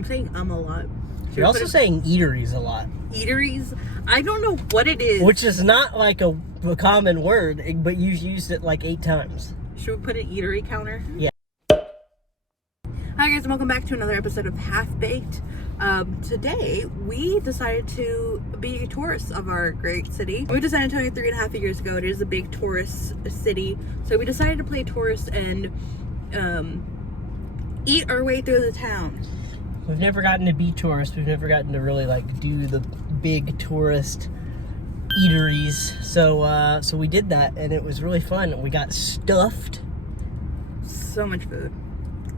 I'm saying a lot. You're also saying eateries a lot. Eateries? I don't know what it is. Which is not like a common word, but you've used it like 8 times. Should we put an eatery counter? Yeah. Hi guys, and welcome back to another episode of Half Baked. Today, we decided to be tourists of our great city. We moved to San Antonio 3.5 years ago. It is a big tourist city. So we decided to play tourist and eat our way through the town. We've never gotten to be tourists. We've never gotten to really like do the big tourist eateries. So we did that, and it was really fun. We got stuffed. So much food.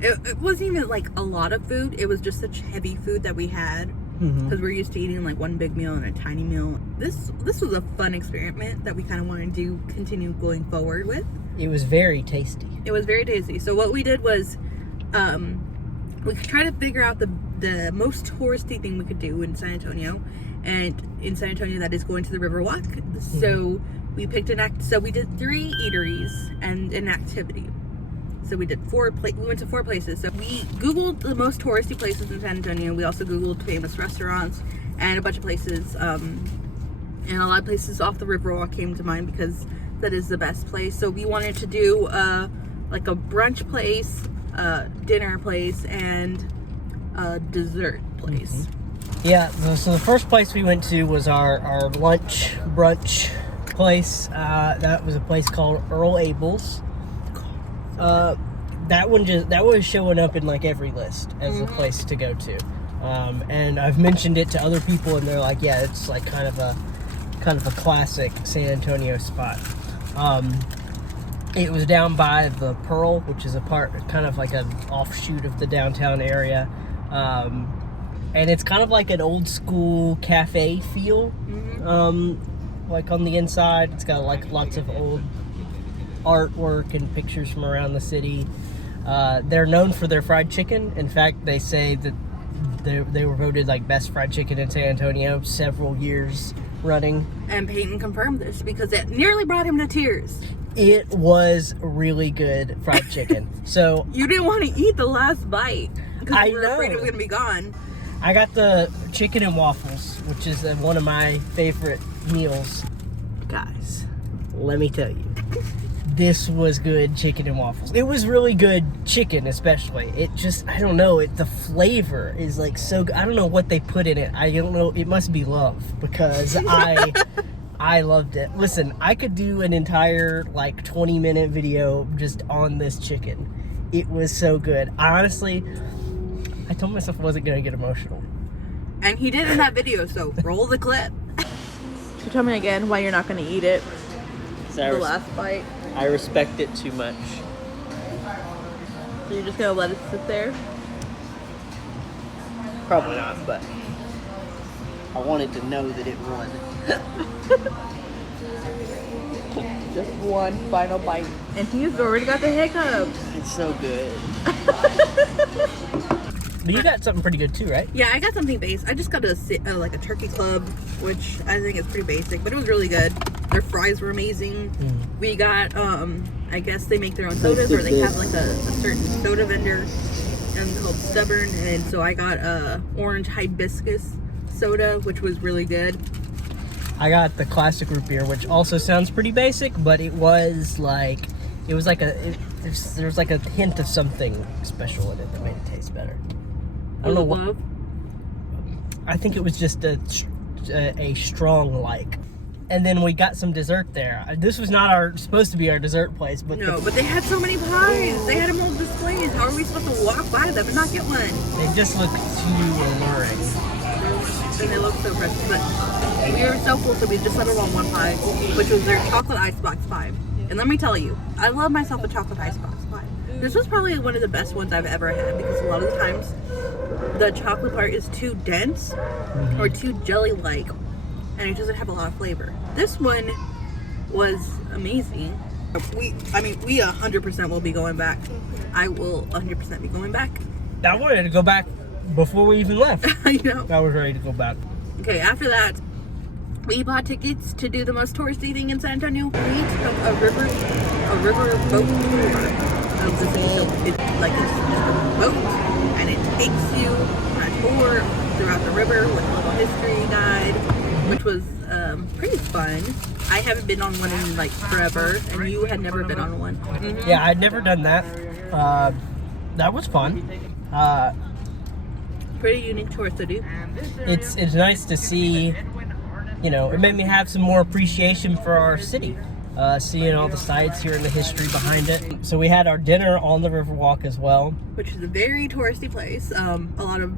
It wasn't even like a lot of food. It was just such heavy food that we had because we're used to eating like one big meal and a tiny meal. This was a fun experiment that we kind of wanted to continue going forward with. It was very tasty. It was very tasty. So what we did was we tried to figure out the most touristy thing we could do in San Antonio, and in San Antonio that is going to the Riverwalk. So we picked so we did 3 eateries and an activity. So we did we went to 4 places. So we Googled the most touristy places in San Antonio. We also Googled famous restaurants and a bunch of places. And a lot of places off the Riverwalk came to mind because that is the best place. So we wanted to do like a brunch place, dinner place, and a dessert place. Yeah, so the first place we went to was our lunch brunch place. That was a place called Earls. That was showing up in like every list as a place to go to, and I've mentioned it to other people, and they're like, yeah, it's like kind of a classic San Antonio spot. It was down by the Pearl, which is kind of like an offshoot of the downtown area, and it's kind of like an old school cafe feel. Like on the inside, it's got like lots of old artwork and pictures from around the city. They're known for their fried chicken. In fact, they say that they were voted like best fried chicken in San Antonio several years running. And Peyton confirmed this because it nearly brought him to tears. It was really good fried chicken. So you didn't want to eat the last bite because you were afraid it was going to be gone. I got the chicken and waffles, which is one of my favorite meals. Guys, let me tell you. This was good chicken and waffles. It was really good chicken, especially. It just, I don't know, the flavor is like so good. I don't know what they put in it. I don't know. It must be love because I loved it. Listen, I could do an entire like 20-minute video just on this chicken. It was so good. Honestly, I told myself I wasn't going to get emotional. And he did in that video, so roll the clip. So tell me again why you're not going to eat it. The last bite. I respect it too much. So you're just gonna let it sit there? Probably not, but I wanted to know that it won. Just one final bite. And he's already got the hiccups. It's so good. But you got something pretty good too, right? Yeah, I got something base. I just got like a turkey club, which I think is pretty basic, but it was really good. Their fries were amazing. We got, I guess they make their own sodas, or they have like a certain soda vendor called Stubborn, and so I got orange hibiscus soda, which was really good. I got the classic root beer, which also sounds pretty basic, but there was like a hint of something special in it that made it taste better. I don't know what. I think it was just a strong like. And then we got some dessert there. This was not supposed to be our dessert place, but but they had so many pies. They had them all displayed. How are we supposed to walk by them and not get one? They just look too alluring. And they look so fresh. But we were so full, so we just settled on one pie, which was their chocolate icebox pie. And let me tell you, I love myself a chocolate icebox pie. This was probably one of the best ones I've ever had because a lot of the times the chocolate part is too dense or too jelly-like, and it doesn't have a lot of flavor. This one was amazing. We 100% will be going back. I will 100% be going back. I wanted to go back before we even left. I know. I was ready to go back. Okay, after that, we bought tickets to do the most touristy thing in San Antonio. We took a river boat tour of the city. So it's like a boat, and it takes you river with a little history guide, which was pretty fun. I haven't been on one in like forever, and you had never been on one. Mm-hmm. Yeah, I'd never done that. That was fun. Pretty unique tour to do. It's nice to see, you know, it made me have some more appreciation for our city. Seeing all the sites here and the history behind it. So we had our dinner on the Riverwalk as well. Which is a very touristy place. A lot of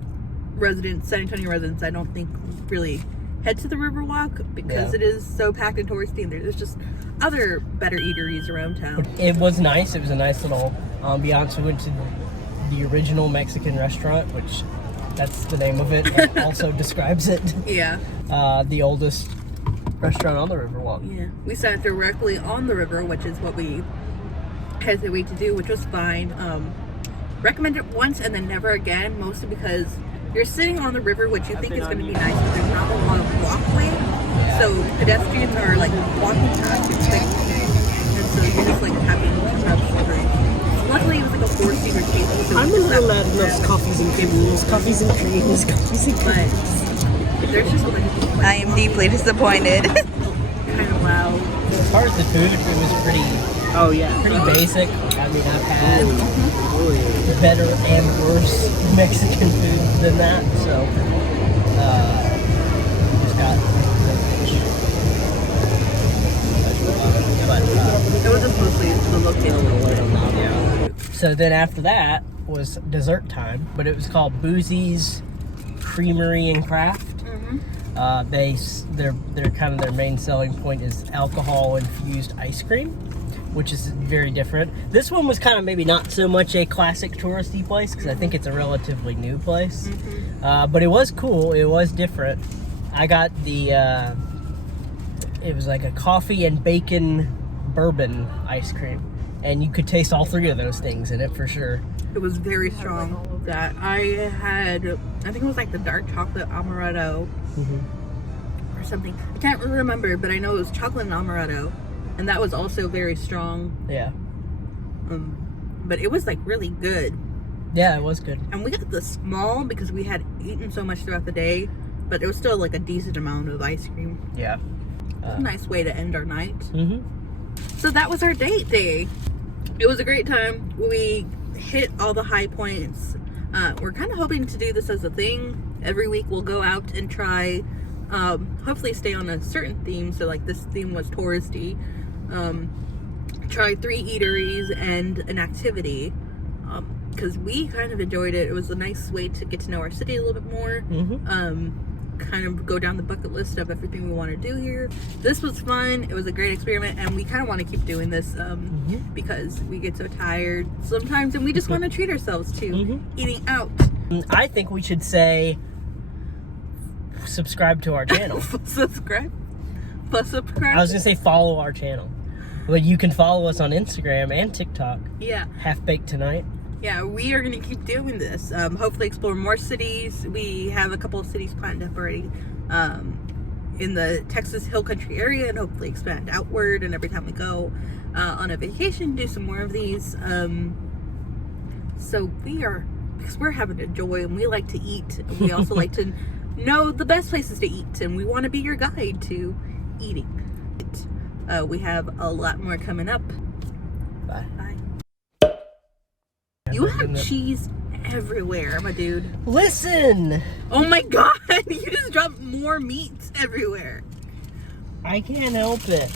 residents, San Antonio residents, I don't think really head to the Riverwalk because it is so packed and touristy, and there's just other better eateries around town. It was nice. It was a nice little ambiance. We went to the original Mexican restaurant, which that's the name of it. It also describes it. Yeah. The oldest restaurant on the Riverwalk. Yeah. We sat directly on the river, which is what we had the week to do, which was fine. Recommend it once and then never again, mostly because you're sitting on the river, which you think is going to be nice, but there's not a lot of walkway. Yeah. So pedestrians are like walking past you quickly, and so you're just like having to have drinks. Luckily, it was like a 4-seater table. So I'm a little mad at those coffees and creams. Coffees and creams. Coffees and creams. But there's just like I am deeply disappointed. kind of loud. As far as the food, it was pretty basic. I mean, I've had better and worse Mexican food than that, so just got it was just mostly the location. So then after that was dessert time, but it was called Boozies Creamery and Craft. Their kind of their main selling point is alcohol infused ice cream, which is very different. This one was kind of maybe not so much a classic touristy place because I think it's a relatively new place, but it was cool. It was different. I got the it was like a coffee and bacon bourbon ice cream, and you could taste all three of those things in it for sure. It was very strong. That I think it was like the dark chocolate amaretto or something. I can't remember, but I know it was chocolate and amaretto, and that was also very strong. Yeah. But it was like really good. Yeah, it was good. And we got the small because we had eaten so much throughout the day, but it was still like a decent amount of ice cream. Yeah. A nice way to end our night. So that was our date day. It was a great time. We hit all the high points. We're kind of hoping to do this as a thing. Every week we'll go out and try, hopefully stay on a certain theme. So like this theme was touristy. Try 3 eateries and an activity. Because we kind of enjoyed it. It was a nice way to get to know our city a little bit more. Kind of go down the bucket list of everything we want to do here. This was fun. It was a great experiment, and we kind of want to keep doing this because we get so tired sometimes, and we just want to treat ourselves to eating out. I think we should say subscribe to our channel. Subscribe. I was gonna say follow our channel, but you can follow us on Instagram and TikTok. Yeah. Half Baked Tonight. Yeah, we are going to keep doing this. Hopefully explore more cities. We have a couple of cities planned up already in the Texas Hill Country area, and hopefully expand outward. And every time we go on a vacation, do some more of these. So because we're having a joy, and we like to eat. We also like to know the best places to eat, and we want to be your guide to eating. We have a lot more coming up. Bye. Bye. You have cheese everywhere, my dude. Listen! Oh my god, you just dropped more meats everywhere. I can't help it.